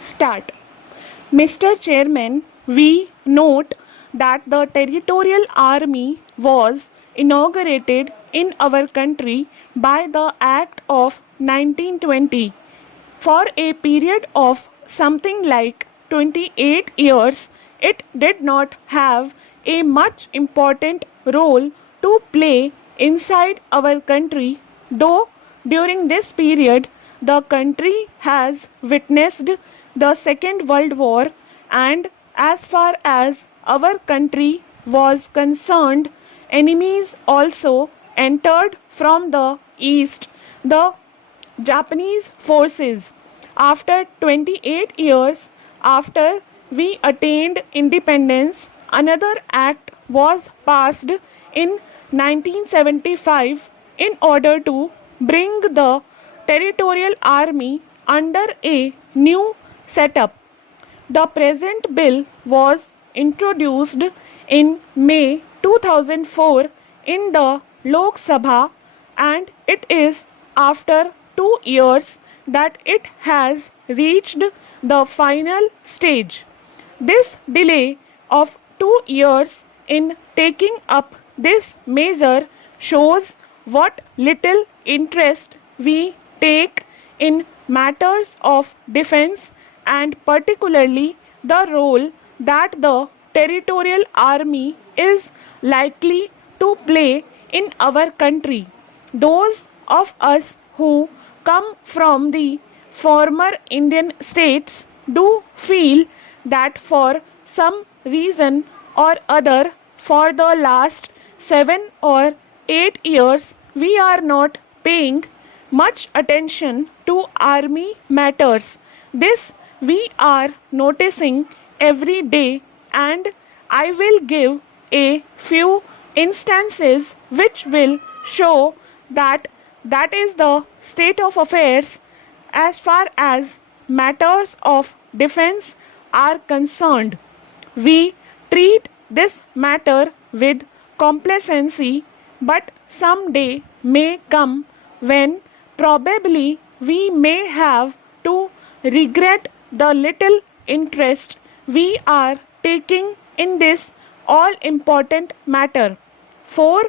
Start. Mr. Chairman, we note that the Territorial Army was inaugurated in our country by the Act of 1920. For a period of something like 28 years, it did not have a much important role to play inside our country, though during this period the country has witnessed the Second World War, and as far as our country was concerned, enemies also entered from the east. The Japanese forces. After 28 years after we attained independence, another act was passed in 1975 in order to bring the Territorial Army under a new setup. The present bill was introduced in May 2004 in the Lok Sabha, and it is after 2 years that it has reached the final stage. This delay of 2 years in taking up this measure shows what little interest we take in matters of defense, and particularly the role that the Territorial Army is likely to play in our country. Those of us who come from the former Indian states do feel that for some reason or other, for the last 7 or 8 years, we are not paying much attention to army matters. This we are noticing every day, and I will give a few instances which will show that that is the state of affairs as far as matters of defense are concerned. We treat this matter with complacency, but some day may come when probably we may have to regret the little interest we are taking in this all important matter. 4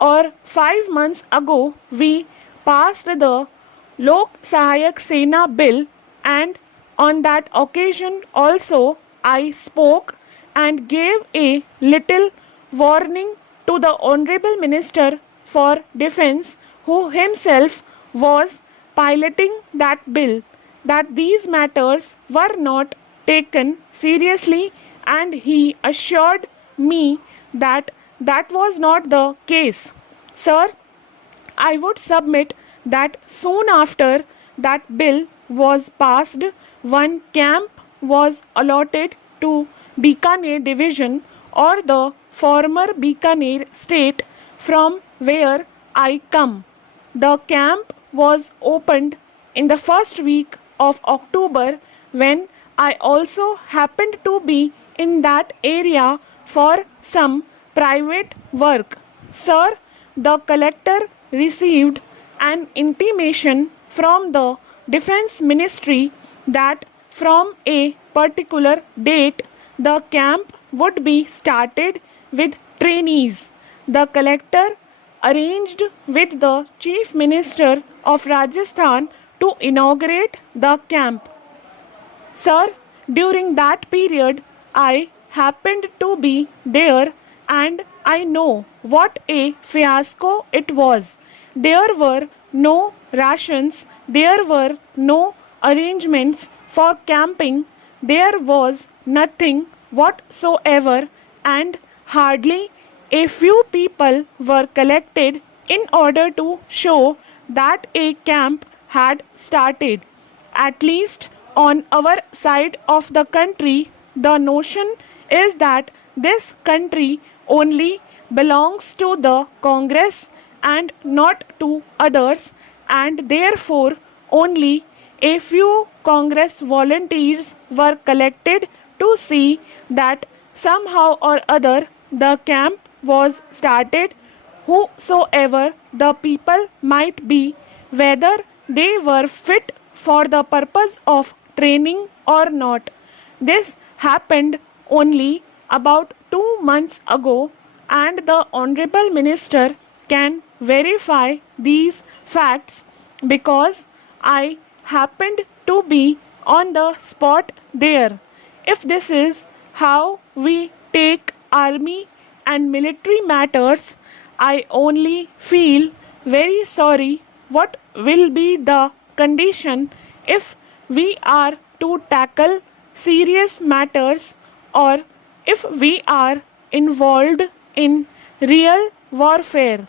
or 5 months ago, we passed the Lok Sahayak Sena bill, and on that occasion also I spoke and gave a little warning to the Honorable Minister for Defense, who himself was piloting that bill, that these matters were not taken seriously, and he assured me that that was not the case. Sir, I would submit that soon after that bill was passed, one camp was allotted to Bikaner division, or the former Bikaner state from where I come. The camp was opened in the first week of October, when I also happened to be in that area for some private work. Sir, the collector received an intimation from the Defense Ministry that from a particular date the camp would be started with trainees. The collector arranged with the Chief Minister of Rajasthan to inaugurate the camp. Sir, during that period I happened to be there, and I know what a fiasco it was. There were no rations, there were no arrangements for camping, there was nothing whatsoever, and hardly a few people were collected in order to show that a camp had started. At least on our side of the country, the notion is that this country only belongs to the Congress and not to others, and therefore only a few Congress volunteers were collected to see that somehow or other the camp was started, whosoever the people might be, whether they were fit for the purpose of training or not. This happened only about 2 months ago, and the Honorable Minister can verify these facts because I happened to be on the spot there. If this is how we take army and military matters, I only feel very sorry. What will be the condition if we are to tackle serious matters, or if we are involved in real warfare?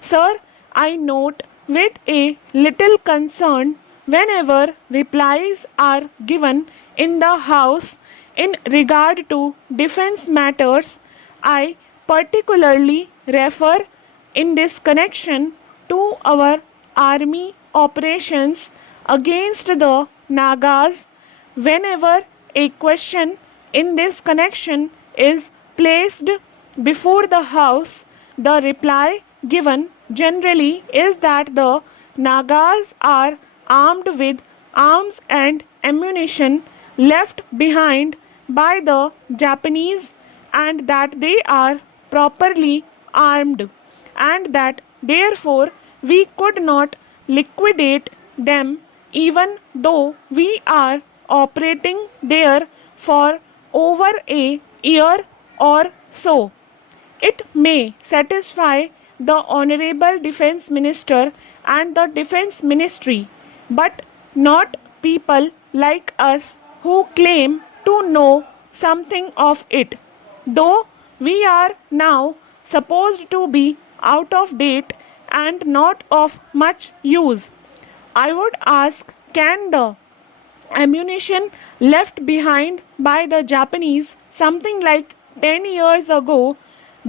Sir, I note with a little concern whenever replies are given in the House in regard to defense matters. I particularly refer in this connection to our army operations against the Nagas. Whenever a question in this connection is placed before the House, the reply given generally is that the Nagas are armed with arms and ammunition left behind by the Japanese, and that they are properly armed, and that therefore we could not liquidate them even though we are operating there for over a year or so. It may satisfy the Honorable Defense Minister and the Defense Ministry, but not people like us who claim to know something of it. Though we are now supposed to be out of date and not of much use, I would ask, can the ammunition left behind by the Japanese something like 10 years ago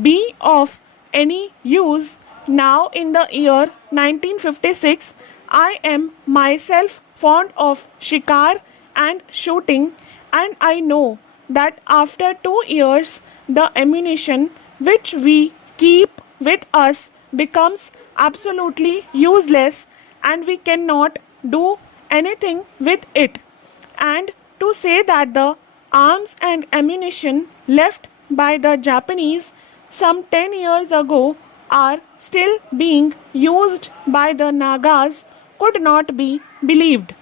be of any use now in the year 1956? I am myself fond of shikar and shooting, and I know that after 2 years the ammunition which we keep with us becomes absolutely useless and we cannot do anything with it. And to say that the arms and ammunition left by the Japanese some 10 years ago are still being used by the Nagas could not be believed.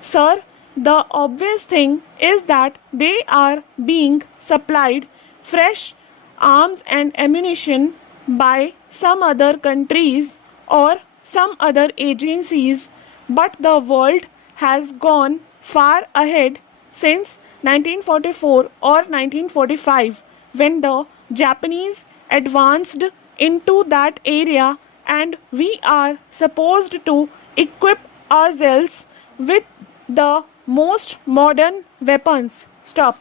Sir, the obvious thing is that they are being supplied fresh arms and ammunition by some other countries or some other agencies, but the world has gone far ahead since 1944 or 1945 when the Japanese advanced into that area, and we are supposed to equip ourselves with the most modern weapons. Stop.